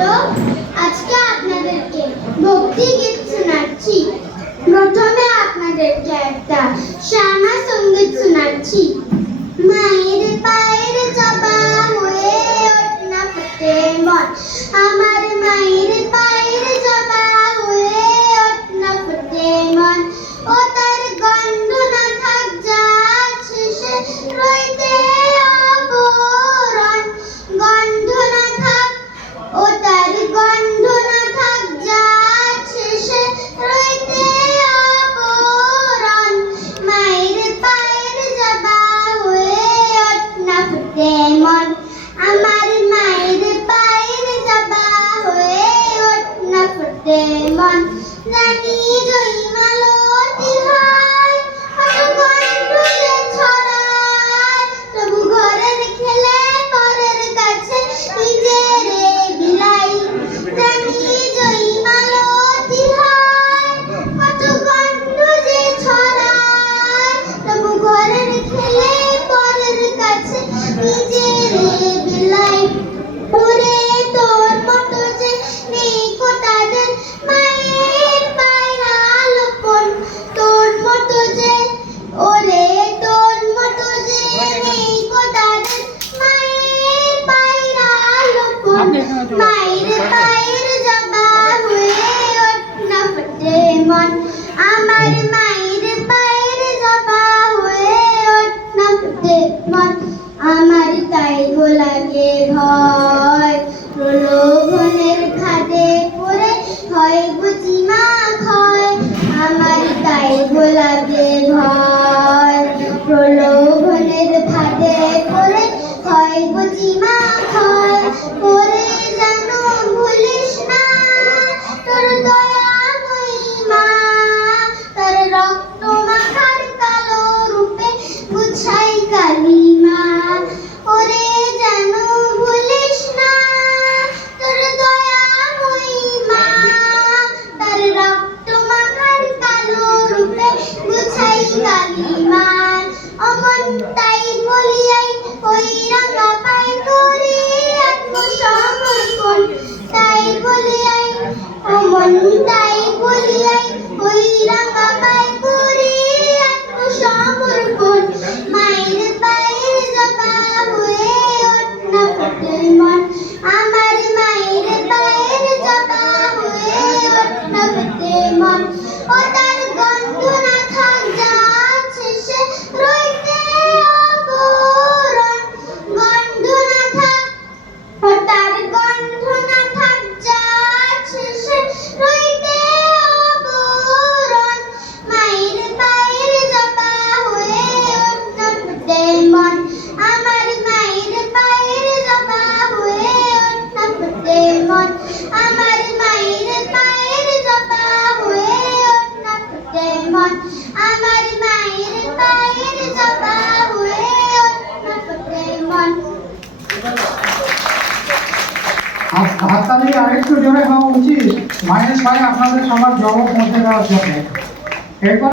হলো আজকে আপনাদেরকে ভক্তি গীত শোনাচ্ছি। প্রথমে আপনাদেরকে একটা শ্যামা সঙ্গীত শোনাচ্ছি। মায়ের পায়ের জবা হয়ে ওঠ না ফুটে মন, আমার মায়ের পায়ের জবা হয়ে ওঠ না ফুটে মন। ও তার গন্ধ না থাক যা শেষে রইতে অবরণ, গন্ধ না থাক, ও তার গন্ধ না থাক যা শেষে রইতে অবরণ। মায়ের পায়ের জবা হয়ে ওঠ না ফুটে মন, আমার মায়ের পায়ের জবা হয়ে ওঠ না ফুটে মন। জানি জয়মালতি হয় কত গন্ধ যে ছড়ায়, তবু ঘরের খেলে পরের কাছে নিজের বিলাই। জানি জয়মালতি হয় কত গন্ধ যে ছড়ায়, তবু ঘরের খেলে পরের কাছে নিজের বিলাই। ওরে তোর মতো যে নেই কো তাদের মায়ের পায়ের আলোপন, তোর মতো যে, ওরে তোর মতো যে নেই কো তাদের মায়ের পায়ের আলোপন। মায়ের পায়ের জবা হয়ে ওঠ না ফুটে মন, আমার মায়ের পায়ের জবা হয়ে ওঠ না ফুটে মন। আমার তাই গো লাগে ভয়, প্রলোভনের খাদে পড়ে হয় বুঝি মা ক্ষয়। আমার তাই গো লাগে ভয়, প্রলোভনের ফাঁদে পড়ে হয় বুঝি মা ক্ষয়। ওরে যেন ভুলিস না তোর দয়াময়ী মা, তার রক্ত মাখার কালো রূপে গুছাই কালিমা। ওরে যেন ভুলিস না তোর দয়াময়ী মা, তার রক্ত মাখার কালো রূপে গুছাই কালিমা। অমন তাই বলিয়াই ওই রাঙা পায় করি আত্মসমর্পণ, তাই বলিয়াই, অমন তাই বলিয়াই ওই রাঙা পায় করি আত্মসমর্পণ। মায়ের পায়ের জবা হয়ে ওঠ না ফুটে মন, আমার মায়ের পায়ের জবা হয়ে ওঠ না ফুটে মন। ও তার গন্ধ না থাক যা শেষে রইতে অবরণ, গন্ধ না থাক, ও তার গন্ধ না থাক যা শেষে রইতে অবরণ। মায়ের পায়ের জবা হয়ে ওঠ না ফুটে মন, আমার মায়ের পায়ের জবা হয়ে ওঠ না ফুটে মন, আমার মায়ের পায়ের জবা হয়ে ওঠ না ফুটে মন, আমার মায়ের পায়ের জবা হয়ে ওঠ না ফুটে মন। হাততালি আরেকটু জোরে হওয়া উচিত মায়ের পায়ে আপনাদের সবার জবাব পৌঁছে দেওয়ার জন্য। এরপর